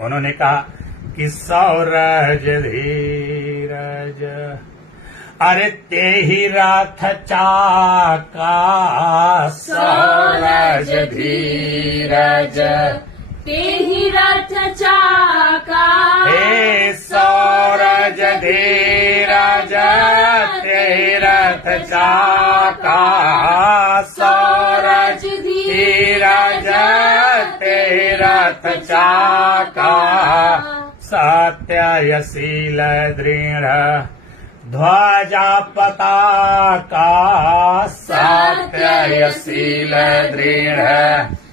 उन्होंने कहा कि सौरज धीरज, अरे ते ही रथ चाका, सौरज धीरज ते ही रथ चाका, हे सौरज धीरज ते ही रथ चाका, सौरज धीरज ते ही रथ चाका, सत्यशील दृढ़ ध्वजा पताका, सत्यशील दृढ़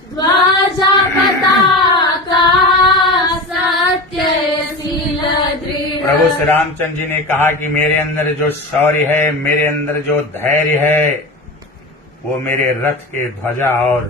ध्वजा पताका, सत्यशील दृढ़। प्रभु श्री रामचंद्र जी ने कहा कि मेरे अंदर जो शौर्य है, मेरे अंदर जो धैर्य है, वो मेरे रथ के ध्वजा और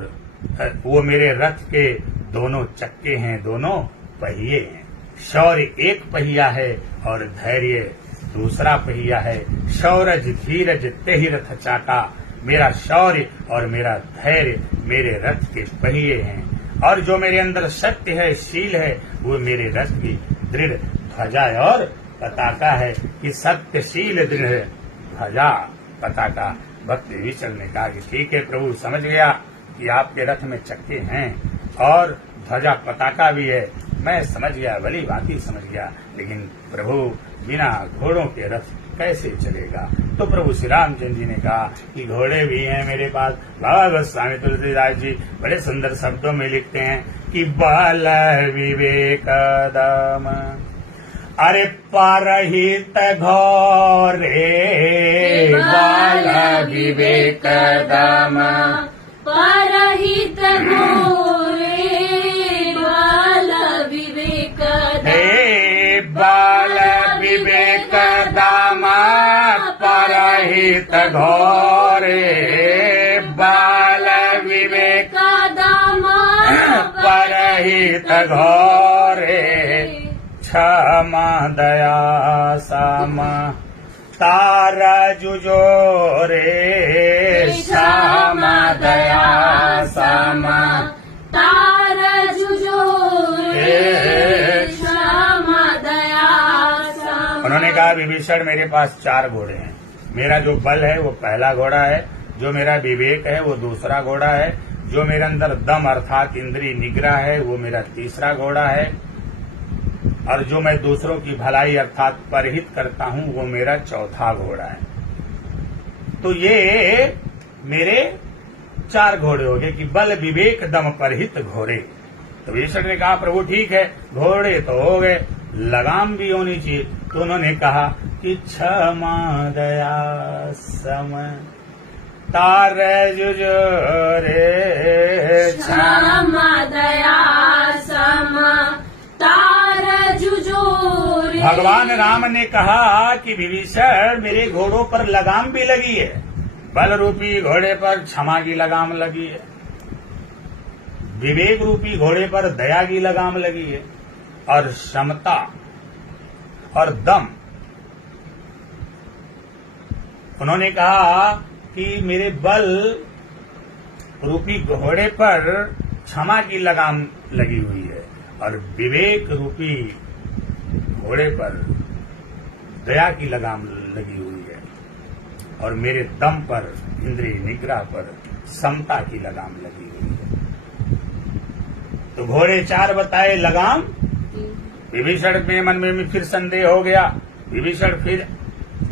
वो मेरे रथ के दोनों चक्के हैं, दोनों पहिए हैं। शौर्य एक पहिया है और धैर्य दूसरा पहिया है। शौरज धीरज ते ही रथ चाका, मेरा शौर्य और मेरा धैर्य मेरे रथ के पहिए हैं। और जो मेरे अंदर सत्य है, शील है, वो मेरे रथ की दृढ़ ध्वजा और पताका है। कि सत्यशील दृढ़ ध्वजा पताका। भक्त विचल ने कहा कि ठीक है प्रभु, समझ गया कि आपके रथ में चक्के हैं और ध्वजा पताका भी है, मैं समझ गया, भली बात समझ गया, लेकिन प्रभु बिना घोड़ों के रथ कैसे चलेगा? तो प्रभु श्री रामचंद्र जी ने कहा कि घोड़े भी हैं मेरे पास। बाबा गोस्वामी तुलसीदास जी बड़े सुंदर शब्दों में लिखते हैं कि बल विवेक दम, अरे परहित घोरे, बल विवेक दम, परहित घोरे, बल विवेक दम, हे बल विवेक दम, परहित घोरे, बल विवेक दम, परहित घोरे, क्षमा दया सम तार जुजोरे, क्षमा दया सम तार जुजोरे, क्षमा दया सम। उन्होंने कहा विभीषण मेरे पास 4 घोड़े हैं। मेरा जो बल है वो पहला घोड़ा है, जो मेरा विवेक है वो दूसरा घोड़ा है, जो मेरे अंदर दम अर्थात इंद्रिय निग्रह है वो मेरा तीसरा घोड़ा है, और जो मैं दूसरों की भलाई अर्थात परहित करता हूँ वो मेरा चौथा घोड़ा है। तो ये मेरे 4 घोड़े हो गए कि बल विवेक दम परहित घोड़े। तो विभीषण ने कहा प्रभु ठीक है, घोड़े तो हो गए, लगाम भी होनी चाहिए। तो उन्होंने कहा कि क्षमा दया सम तार जुजोरे, क्षमा दया सम तार जुजोरे। भगवान राम ने कहा कि विभीषण मेरे घोड़ों पर लगाम भी लगी है, बल रूपी घोड़े पर क्षमा की लगाम लगी है, विवेक रूपी घोड़े पर दया की लगाम लगी है, और क्षमता और दम। उन्होंने कहा कि मेरे बल रूपी घोड़े पर क्षमा की लगाम लगी हुई है और विवेक रूपी घोड़े पर दया की लगाम लगी हुई है, और मेरे दम पर इंद्रिय निग्रह पर समता की लगाम लगी हुई है। तो घोड़े 4 बताए, लगाम। विभीषण के मन में फिर संदेह हो गया, विभीषण फिर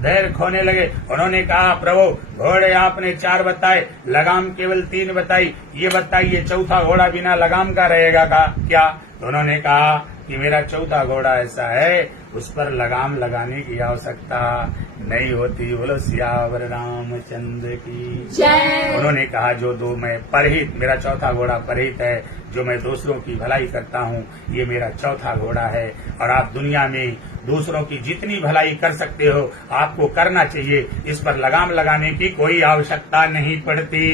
धैर्य खोने लगे। उन्होंने कहा प्रभु घोड़े आपने 4 बताए, लगाम केवल 3 बताई, ये बताइए चौथा घोड़ा बिना लगाम का रहेगा क्या? तो उन्होंने कहा कि मेरा चौथा घोड़ा ऐसा है उस पर लगाम लगाने की आवश्यकता नहीं होती। बोलो सियावर रामचंद्र की जय। उन्होंने कहा जो दो मैं परहित, मेरा चौथा घोड़ा परहित है, जो मैं दूसरों की भलाई करता हूँ, ये मेरा चौथा घोड़ा है। और आप दुनिया में दूसरों की जितनी भलाई कर सकते हो आपको करना चाहिए, इस पर लगाम लगाने की कोई आवश्यकता नहीं पड़ती।